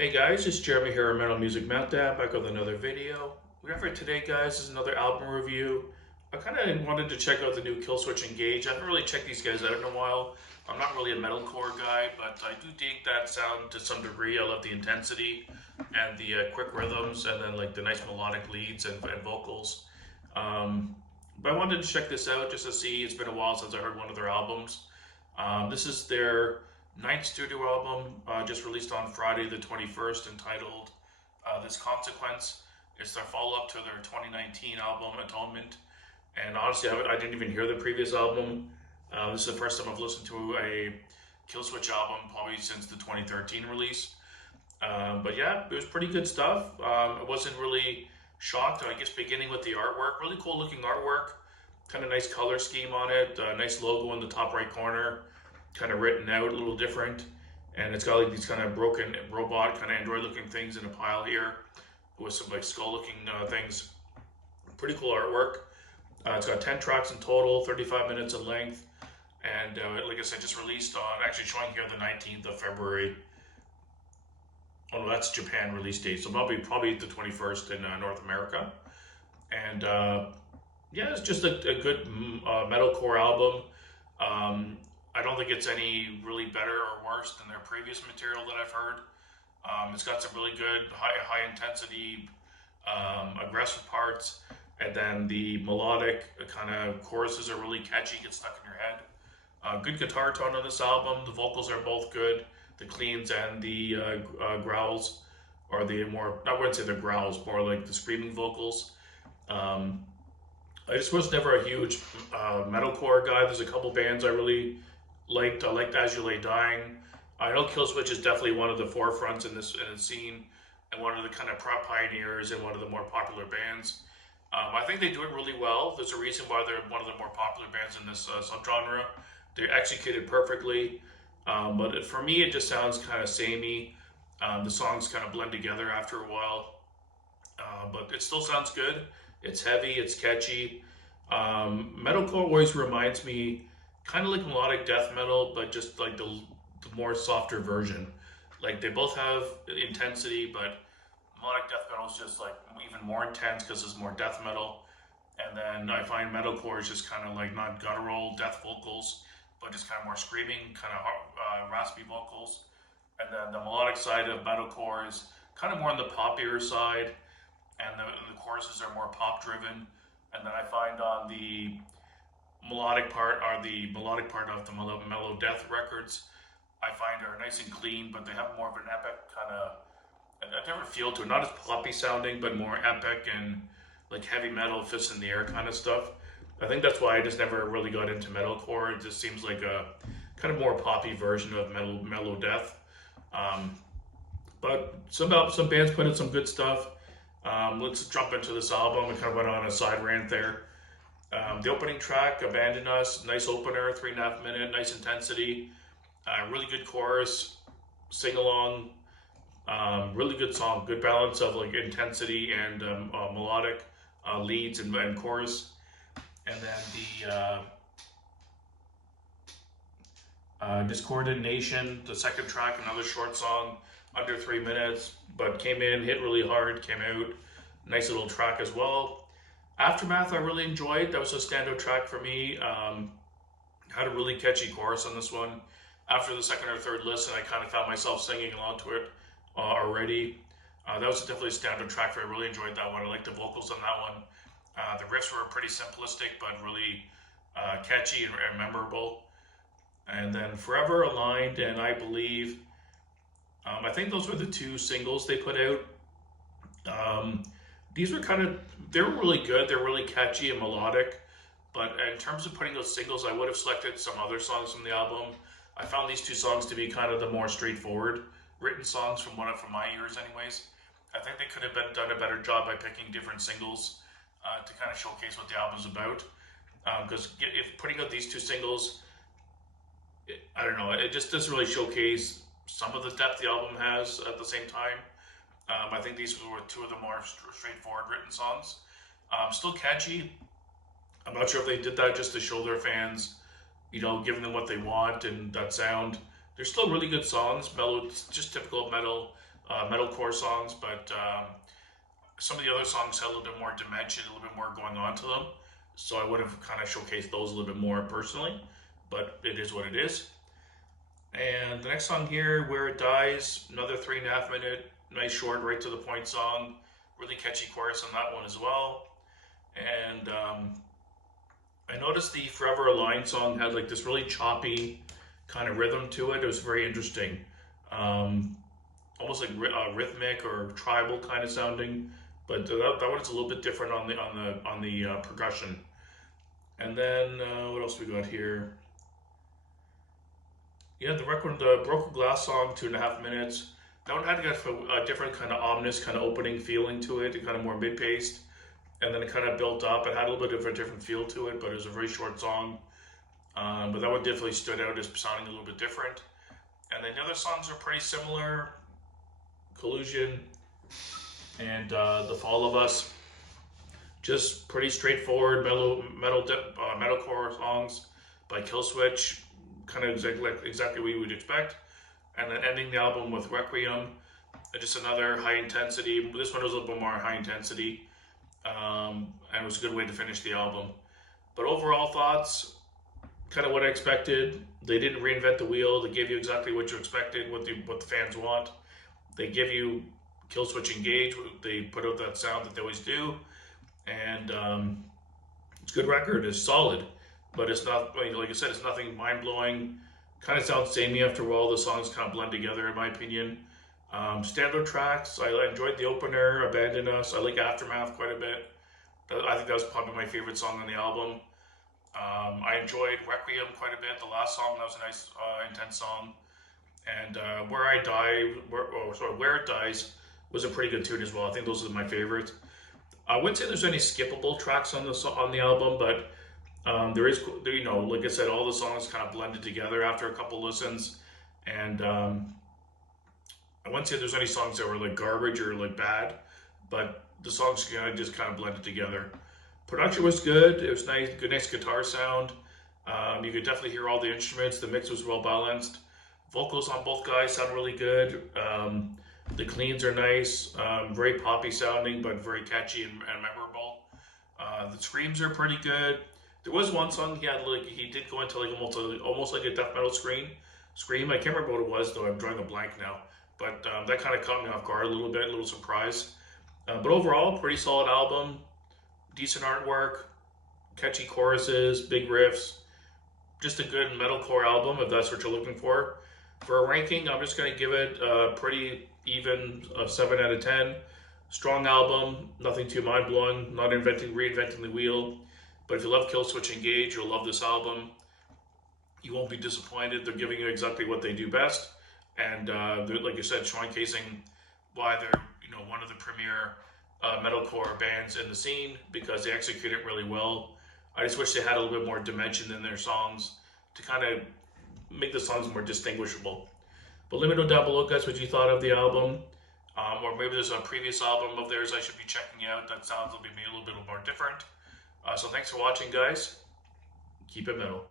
Hey guys, it's Jeremy here at Metal Music Meltdown, back with another video. We have for today, guys, is another album review. I kind of wanted to check out the new Killswitch Engage. I haven't really checked these guys out in a while. I'm not really a metalcore guy, but I do dig that sound to some degree. I love the intensity and the quick rhythms, and then like the nice melodic leads and vocals. But I wanted to check this out just to see. It's been a while since I heard one of their albums. This is their ninth studio album, just released on Friday the 21st, entitled This Consequence. It's their follow-up to their 2019 album, Atonement. And honestly, I didn't even hear the previous album. This is the first time I've listened to a Killswitch album probably since the 2013 release. But yeah, it was pretty good stuff. I wasn't really shocked, I guess, beginning with the artwork. Really cool looking artwork. Kind of nice color scheme on it. Nice logo in the top right corner. Kind of written out a little different. And it's got like these kind of broken robot, kind of Android looking things in a pile here. With some like skull looking things. Pretty cool artwork. It's got 10 tracks in total, 35 minutes in length. And like I said, just released on, actually showing here the 19th of February. Oh no, that's Japan release date. So probably the 21st in North America. And yeah, it's just a good metalcore album. I don't think it's any really better or worse than their previous material that I've heard. It's got some really good high intensity, aggressive parts, and then the melodic kind of choruses are really catchy, get stuck in your head. Good guitar tone on this album. The vocals are both good. The cleans and the growls, or the more, I wouldn't say the growls, more like the screaming vocals. I just was never a huge metalcore guy. There's a couple bands I really liked. I liked As You Lay Dying. I know Killswitch is definitely one of the forefronts in this scene, and one of the kind of pioneers and one of the more popular bands. I think they do it really well. There's a reason why they're one of the more popular bands in this subgenre. They're executed perfectly, but for me, it just sounds kind of samey. The songs kind of blend together after a while, but it still sounds good. It's heavy, it's catchy. Metalcore always reminds me kind of like melodic death metal, but just like the more softer version. Like they both have intensity, but melodic death metal is just like even more intense because it's more death metal. And then I find metalcore is just kind of like not guttural death vocals, but just kind of more screaming, kind of raspy vocals. And then the melodic side of metalcore is kind of more on the poppier side, and the choruses are more pop driven. And then I find on the melodic part of the mellow death records, I find are nice and clean, but they have more of an epic kind of a different feel to it. Not as poppy sounding, but more epic and like heavy metal, fists in the air kind of stuff. I think that's why I just never really got into metalcore. It just seems like a kind of more poppy version of mellow death. But some bands put in some good stuff. Let's jump into this album. We kind of went on a side rant there. The opening track, Abandon Us, nice opener, 3.5 minute, nice intensity, really good chorus, sing along, really good song, good balance of like intensity and melodic leads and chorus. And then the Discordant Nation, the second track, another short song, under 3 minutes, but came in, hit really hard, came out, nice little track as well. Aftermath I really enjoyed. That was a standout track for me. Had a really catchy chorus on this one. After the second or third listen, I kind of found myself singing along to it already. That was definitely a standout track for me. I really enjoyed that one. I liked the vocals on that one. The riffs were pretty simplistic, but really catchy and memorable. And then Forever Aligned and I Believe. I think those were the two singles they put out. These were they were really good. They're really catchy and melodic. But in terms of putting those singles, I would have selected some other songs from the album. I found these two songs to be kind of the more straightforward written songs from my ears anyways. I think they could have done a better job by picking different singles to kind of showcase what the album's about. Because if putting out these two singles, I don't know, it just doesn't really showcase some of the depth the album has at the same time. I think these were two of the more straightforward written songs. Still catchy. I'm not sure if they did that just to show their fans, giving them what they want and that sound. They're still really good songs, mellow, just typical metal, metalcore songs, but some of the other songs had a little bit more dimension, a little bit more going on to them. So I would have kind of showcased those a little bit more personally, but it is what it is. And the next song here, Where It Dies, another 3.5 minute, nice short, right to the point song. Really catchy chorus on that one as well. And I noticed the Forever Aligned song had like this really choppy kind of rhythm to it. It was very interesting. Almost like rhythmic or tribal kind of sounding, but that one's a little bit different on the percussion. And then what else we got here? Yeah, the record, the Broken Glass song, 2.5 minutes. That one had a different kind of ominous kind of opening feeling to it, kind of more mid-paced, and then it kind of built up. It had a little bit of a different feel to it, but it was a very short song. But that one definitely stood out as sounding a little bit different. And then the other songs are pretty similar. Collusion and The Fall of Us. Just pretty straightforward metalcore songs by Killswitch, kind of exactly what you would expect. And then ending the album with Requiem, just another high intensity. This one was a little bit more high intensity, and it was a good way to finish the album. But overall thoughts, kind of what I expected. They didn't reinvent the wheel. They gave you exactly what you expected, what the fans want. They give you Killswitch Engage. They put out that sound that they always do, and it's a good record. It's solid, but it's not, like I said, it's nothing mind blowing. Kind of sounds samey after a while. The songs kind of blend together, in my opinion. Standard tracks. I enjoyed the opener, Abandon Us. I like Aftermath quite a bit. I think that was probably my favorite song on the album. I enjoyed Requiem quite a bit. The last song, that was a nice, intense song. And Where It Dies was a pretty good tune as well. I think those are my favorites. I wouldn't say there's any skippable tracks on the album, but there is, like I said, all the songs kind of blended together after a couple listens, and I wouldn't say there's any songs that were like garbage or like bad, but the songs just kind of blended together. Production was good. It was nice, nice guitar sound. You could definitely hear all the instruments. The mix was well balanced. Vocals on both guys sound really good. The cleans are nice, very poppy sounding, but very catchy and memorable. The screams are pretty good. There was one song he did go into like almost like a death metal scream. I can't remember what it was though. I'm drawing a blank now. But that kind of caught me off guard a little bit, a little surprise. But overall, pretty solid album. Decent artwork, catchy choruses, big riffs. Just a good metalcore album if that's what you're looking for. For a ranking, I'm just going to give it a pretty even 7 out of 10. Strong album, nothing too mind-blowing, not reinventing the wheel. But if you love Killswitch Engage, you'll love this album. You won't be disappointed. They're giving you exactly what they do best. And they're, like I said, showcasing why they're one of the premier metalcore bands in the scene, because they execute it really well. I just wish they had a little bit more dimension in their songs to kind of make the songs more distinguishable. But let me know down below, guys, what you thought of the album. Or maybe there's a previous album of theirs I should be checking out that sounds a little bit more different. So thanks for watching, guys. Keep it metal.